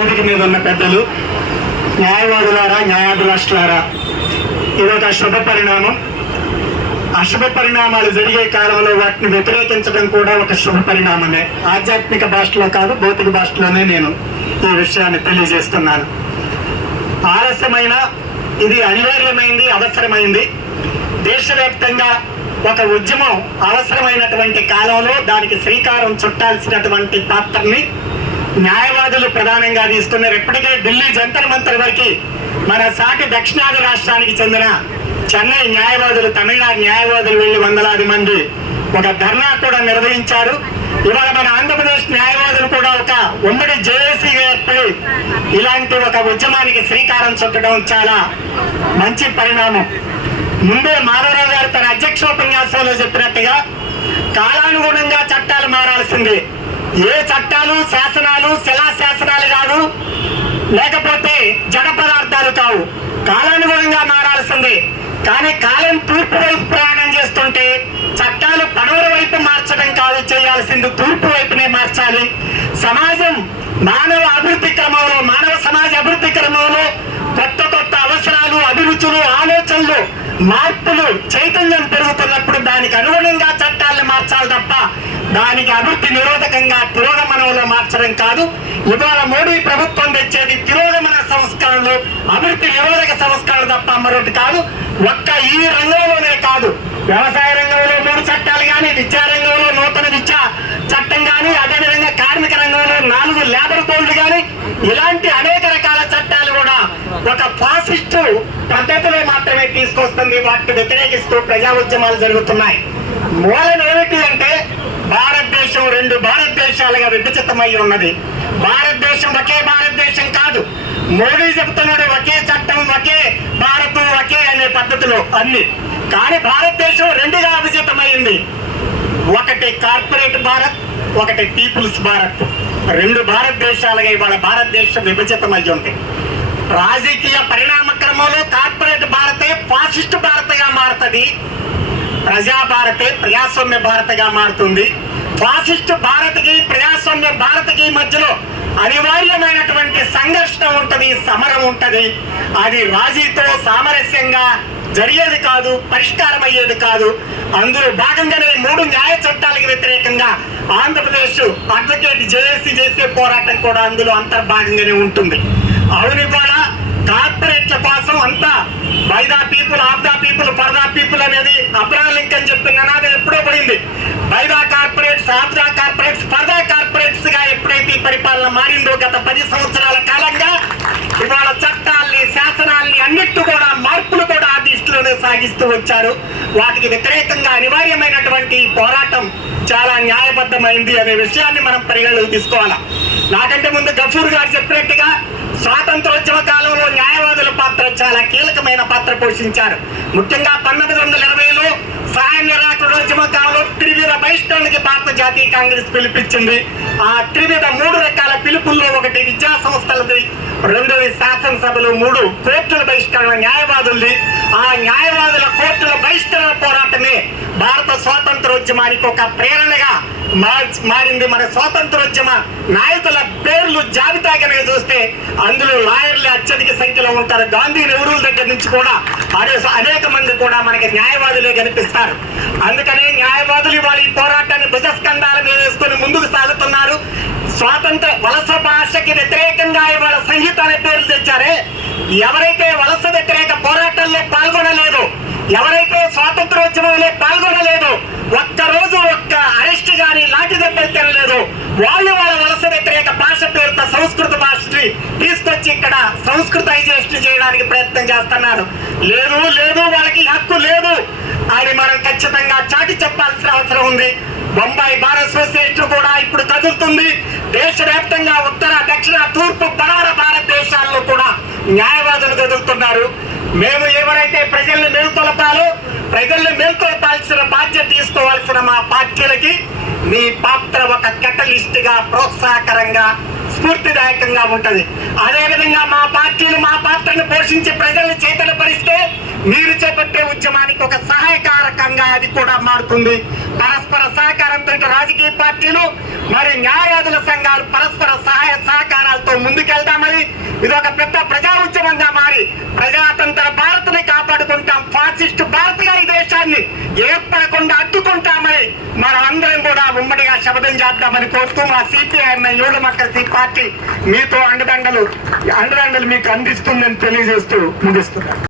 వేదిక మీద ఉన్న పెద్దలు న్యాయవాదులారా న్యాయాభిలాషులారా ఇదొక శుభ పరిణామం. అశుభ పరిణామాలు జరిగే కాలంలో వాటిని వ్యతిరేకించడం కూడా ఒక శుభ పరిణామమే. ఆధ్యాత్మిక భాషలో కాదు భౌతిక భాషలోనే నేను ఈ విషయాన్ని తెలియజేస్తున్నాను. ఆలస్యమైన ఇది అనివార్యమైంది అవసరమైంది. దేశవ్యాప్తంగా ఒక ఉద్యమం అవసరమైనటువంటి కాలంలో దానికి శ్రీకారం చుట్టాల్సినటువంటి పాత్రని న్యాయవాదులు ప్రధానంగా తీసుకున్నారు. ఇప్పటికే ఢిల్లీ జంతర్ మంతర్ వరకు మన సాటి దక్షిణాది రాష్ట్రానికి చెందిన చెన్నై న్యాయవాదులు తమిళనాడు న్యాయవాదులు వెళ్ళి వందలాది మంది ఒక ధర్నా కూడా నిర్వహించారు. ఇవాళ మన ఆంధ్రప్రదేశ్ న్యాయవాదులు కూడా ఒక ఉమ్మడి జేఏసీగా ఏర్పడి ఇలాంటి ఒక ఉద్యమానికి శ్రీకారం చుట్టడం చాలా మంచి పరిణామం. ముందే మాధవరావు గారు తన అధ్యక్షోపన్యాసంలో చెప్పినట్టుగా కాలానుగుణంగా చట్టాలు మారాల్సిందే. ఏ చట్టాలు శాసనాలు శిలా శాసనాలు కాదు లేకపోతే జడ పదార్థాలు కావు. కాలానుగుణంగా మారాల్సిందే. కానీ కాలం తూర్పు వైపు ప్రయాణం చేస్తుంటే చట్టాలు పడవల వైపు మార్చడం కాదు చేయాల్సింది తూర్పు వైపునే మార్చాలి. సమాజం మానవ అభివృద్ధి క్రమంలో మానవ సమాజ మార్పులు చైతన్యం పెరుగుతున్నప్పుడు దానికి అనుగుణంగా చట్టాలను మార్చాలి తప్ప దానికి అభివృద్ధి నిరోధకంగా తిరోగమనంలో మార్చడం కాదు. ఇవాళ మోడీ ప్రభుత్వం తెచ్చేది తిరోగమన సంస్కరణలు అభివృద్ధి నిరోధక సంస్కరణలు తప్ప మరొకటి కాదు. ఒక్క ఈ రంగంలోనే కాదు. వ్యవసాయ రంగంలో మూడు చట్టాలు కానీ విద్యా రంగంలో నూతన విద్యా చట్టం కానీ అదేవిధంగా కార్మిక రంగంలో నాలుగు లేబర్ కోడ్లు కానీ ఇలాంటి అనేక రకాల చట్టాలు కూడా ఒక ఫాసిస్టు పద్ధతిలో మాత్రమే తీసుకొస్తుంది వాటిని వ్యతిరేకిస్తూ ప్రజా ఉద్యమాలు జరుగుతున్నాయి. మూలం ఏమిటి అంటే భారతదేశం రెండు భారతదేశాలుగా విభజితమై ఉన్నది. భారతదేశం ఒకే భారతదేశం కాదు. మోడీ చెప్తున్నాడు ఒకే చట్టం ఒకే భారత్ ఒకే అనే పద్ధతిలో అన్ని. కానీ భారతదేశం రెండుగా విభజితమైంది. ఒకటి కార్పొరేట్ భారత్ ఒకటి పీపుల్స్ భారత్. రెండు భారతదేశాలుగా ఇవాళ భారతదేశం విభజితమై ఉంది. రాజకీయ పరిణామ క్రమంలో కార్పొరేట్ మారుతుంది ప్రజాభారతే ప్రజాస్వామ్య భారత్గా మారుతుంది. ఫాసిస్ట్ భారత్కి ప్రజాస్వామ్య భారత్కి మధ్యలో అనివార్యమైనటువంటి సంఘర్షణ ఉంటది సమరం ఉంటది. అది రాజీతో సామరస్యంగా జరిగేది కాదు పరిష్కారం అయ్యేది కాదు. అందులో భాగంగానే మూడు న్యాయ చట్టాలకు వ్యతిరేకంగా ఆంధ్రప్రదేశ్ అడ్వకేట్ జేఏసీ చేసే పోరాటం కూడా అందులో అంతర్భాగంగానే ఉంటుంది. అవును ఇవాళ కార్పొరేట్ల కోసం అంతా వైదాపి గత పది సంవత్సరాల కాలంగా ఇవాళ చట్టాల్ని శాసనాల్ని అన్నిటి కూడా మార్పులు కూడా ఆ దిశలోనే సాగిస్తూ వచ్చారు. వాటికి వ్యతిరేకంగా అనివార్యమైనటువంటి పోరాటం చాలా న్యాయబద్ధమైంది అనే విషయాన్ని మనం పరిగణలోకి తీసుకోవాలా? నాకంటే ముందు గఫూర్ గారు చెప్పినట్టుగా స్వాతంత్రోద్యమ కాలంలో న్యాయవాదుల పాత్ర చాలా కీలకమైన పాత్ర పోషించారు. ముఖ్యంగా పంతొమ్మిది వందల ఇరవైలో సహాయ నిరాకరణోద్యమ కాలంలో త్రివిధ బహిష్కరణకి భారత జాతీయ కాంగ్రెస్ పిలిపించింది. ఆ త్రివిధ మూడు రకాల పిలుపుల్లో ఒకటి విద్యా రెండోది శాసనసభలు మూడు కోర్టుల బహిష్కరణ న్యాయవాదులది ఆ న్యాయవాదుల కోర్టుల బహిష్కరణ పోరాటమే భారత స్వాతంత్రోద్యమానికి ఒక ప్రేరణగా మారింది. మన స్వాతంత్రోద్యమ నాయకుల పేర్లు జాబితా కనుక చూస్తే అందులో లాయర్లు అత్యధిక సంఖ్యలో ఉంటారు. గాంధీ నెహ్రూల దగ్గర నుంచి కూడా అదే అనేక మంది కూడా మనకి న్యాయవాదులే కనిపిస్తారు. అందుకనే న్యాయవాదులు వాళ్ళ ఈ పోరాటాన్ని భుజస్కంధాల మీద వేసుకొని ముందుకు సాగుతున్నారు. స్వాతంత్ర వలస భాషకి వ్యతిరేకంగా ఇవాళ సంహిత అనే పేర్లు తెచ్చారే. ఎవరైతే వలస వ్యతిరేక పోరాటంలో పాల్గొనలేదు ఎవరైతే స్వాతంత్రోద్యమంలో పాల్గొనలేదు ఒక్క రోజు ఒక్క అరెస్ట్ గాని లాఠీ దెబ్బలు తినలేదు వాళ్ళు వాళ్ళ వలస వ్యతిరేక భాష పేరుతో సంస్కృత భాషని తీసుకొచ్చి ఇక్కడ సంస్కృతైజేషన్ చేయడానికి ప్రయత్నం చేస్తున్నారు. లేదు లేదు వాళ్ళకి హక్కు లేదు. అని మనం ఖచ్చితంగా చాటి చెప్పాల్సిన అవసరం ఉంది. బొంబాయి బార్ అసోసియేషన్ కదులుతుంది దేశవ్యాప్తంగా ఉత్తర దక్షిణ తూర్పు పడవర భారతదేశాల్లో కూడా న్యాయవాదులు కదులుతున్నారు. మేము ఎవరైతే ప్రజల్ని మేల్కొలపాలో ప్రజల్ని మేల్కొలపాల్సిన బాధ్యత తీసుకోవాల్సిన మా పార్టీలకి మీ పాత్ర ఒక కెటలిస్ట్గా ప్రోత్సాహకరంగా స్ఫూర్తిదాయకంగా ఉంటుంది. అదేవిధంగా మా పార్టీలు మా పాత్రను పోషించి ప్రజల్ని చైతన్యపరిస్తే మీరు చేపట్టే ఉద్యమానికి ఒక సహాయకారకంగా అది కూడా మారుతుంది. పరస్పర సహకారంతో రాజకీయ పార్టీలు మరి న్యాయవాదుల సంఘాలు పరస్పర సహాయ సహకారాలతో ముందుకెళ్తామని ఇది ఒక పెద్ద ప్రజా ఉద్యమంగా మారి ప్రజాతంత్ర భారత్ని కాపాడుకుంటాం. ఫాసిస్ట్ భారత్గా ఈ దేశాన్ని ఏర్పడకుండా అడ్డుకుంటామని మనం అందరం కూడా ఉమ్మడిగా శపథం చేద్దామని కోరుతూ మా సిపిఐఎం యూడమక్రసీ పార్టీ మీతో అండదండలు అండదండలు మీకు అందిస్తుందని తెలియజేస్తూ ముగిస్తున్నాను.